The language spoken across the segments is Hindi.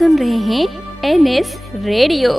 सुन रहे हैं एनएस रेडियो,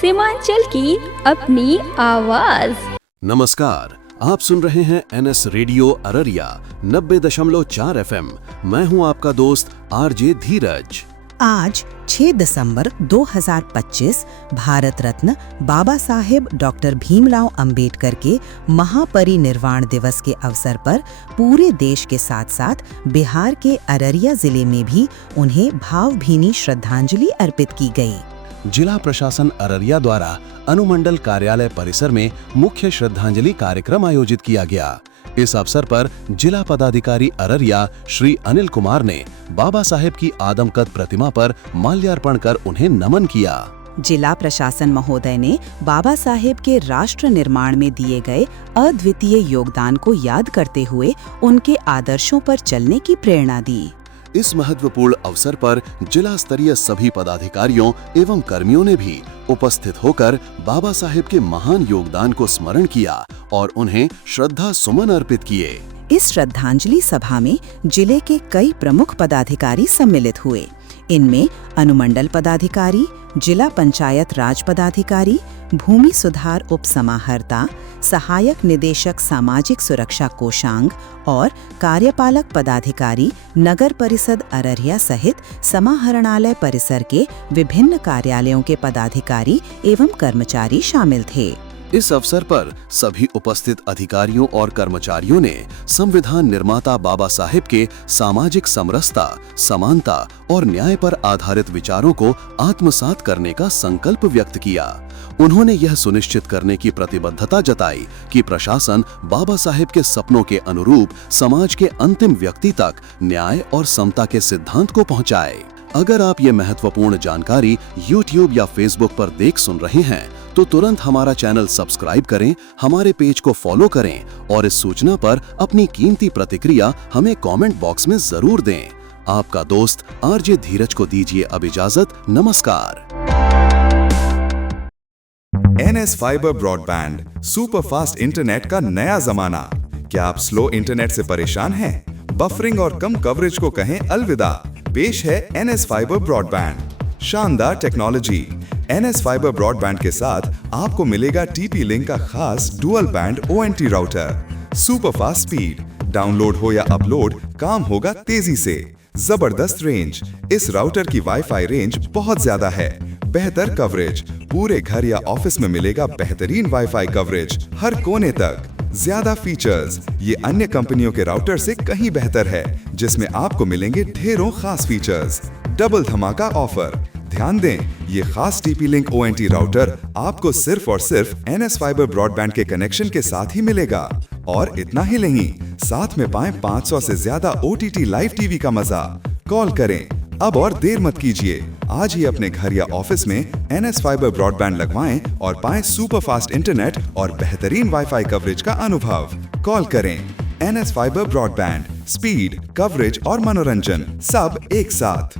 सीमांचल की अपनी आवाज। नमस्कार, आप सुन रहे हैं एनएस रेडियो अररिया 90.4 एफएम। मैं हूं आपका दोस्त आरजे धीरज। आज 6 दिसंबर 2025 भारत रत्न बाबा साहेब डॉक्टर भीमराव अंबेडकर के महापरिनिर्वाण दिवस के अवसर पर पूरे देश के साथ साथ बिहार के अररिया जिले में भी उन्हें भावभीनी श्रद्धांजलि अर्पित की गई। जिला प्रशासन अररिया द्वारा अनुमंडल कार्यालय परिसर में मुख्य श्रद्धांजलि कार्यक्रम आयोजित किया गया। इस अवसर पर जिला पदाधिकारी अररिया श्री अनिल कुमार ने बाबा साहेब की आदमकद प्रतिमा पर माल्यार्पण कर उन्हें नमन किया। जिला प्रशासन महोदय ने बाबा साहेब के राष्ट्र निर्माण में दिए गए अद्वितीय योगदान को याद करते हुए उनके आदर्शों पर चलने की प्रेरणा दी। इस महत्वपूर्ण अवसर पर जिला स्तरीय सभी पदाधिकारियों एवं कर्मियों ने भी उपस्थित होकर बाबा साहेब के महान योगदान को स्मरण किया और उन्हें श्रद्धा सुमन अर्पित किए। इस श्रद्धांजलि सभा में जिले के कई प्रमुख पदाधिकारी सम्मिलित हुए। इनमें अनुमंडल पदाधिकारी, जिला पंचायत राज पदाधिकारी, भूमि सुधार उप समाहर्ता, सहायक निदेशक सामाजिक सुरक्षा कोषांग और कार्यपालक पदाधिकारी नगर परिषद अररिया सहित समाहरणालय परिसर के विभिन्न कार्यालयों के पदाधिकारी एवं कर्मचारी शामिल थे। इस अवसर पर सभी उपस्थित अधिकारियों और कर्मचारियों ने संविधान निर्माता बाबा साहेब के सामाजिक समरसता, समानता और न्याय पर आधारित विचारों को आत्मसात करने का संकल्प व्यक्त किया। उन्होंने यह सुनिश्चित करने की प्रतिबद्धता जताई कि प्रशासन बाबा साहेब के सपनों के अनुरूप समाज के अंतिम व्यक्ति तक न्याय और समता के सिद्धांत को पहुंचाए। अगर आप ये महत्वपूर्ण जानकारी YouTube या Facebook पर देख सुन रहे हैं तो तुरंत हमारा चैनल सब्सक्राइब करें, हमारे पेज को फॉलो करें और इस सूचना पर अपनी कीमती प्रतिक्रिया हमें कमेंट बॉक्स में जरूर दें। आपका दोस्त आरजे धीरज को दीजिए अब इजाजत। नमस्कार। NS fibre broadband superfast internet का नया जमाना। क्या आप स्लो इंटरनेट से परेशान हैं? बफरिंग और कम कवरेज को कहें अलविदा। पेश है एनएस फाइबर ब्रॉडबैंड। शानदार टेक्नोलॉजी। एनएस फाइबर ब्रॉडबैंड के साथ आपको मिलेगा टीपी लिंक का खास dual band ONT router. Superfast speed, download हो या अपलोड, काम होगा तेजी से। जबरदस्त रेंज। इस राउटर की वाईफाई रेंज बहुत ज्यादा है। बेहतर कवरेज। पूरे घर या ऑफिस में मिलेगा बेहतरीन वाईफाई कवरेज हर कोने तक। ज्यादा फीचर्स। ये अन्य कंपनियों के राउटर से कहीं बेहतर है, जिसमें आपको मिलेंगे ढेरों खास फीचर्स। डबल धमाका ऑफर। ध्यान दें, ये खास टीपी लिंक ओएनटी राउटर आपको सिर्फ और सिर्फ एनएस फाइबर ब्रॉडबैंड के कनेक्शन के साथ ही मिलेगा। और इतना ही नहीं, साथ में पाएं 500 से ज्यादा OTT लाइव टीवी का मजा। कॉल करें अब और देर मत कीजिए। आज ही अपने घर या ऑफिस में एनएस फाइबर ब्रॉडबैंड लगवाएं और पाएं सुपरफास्ट इंटरनेट और बेहतरीन वाईफाई कवरेज का अनुभव। कॉल करें। NS fibre broadband, speed, coverage और मनोरंजन सब एक साथ।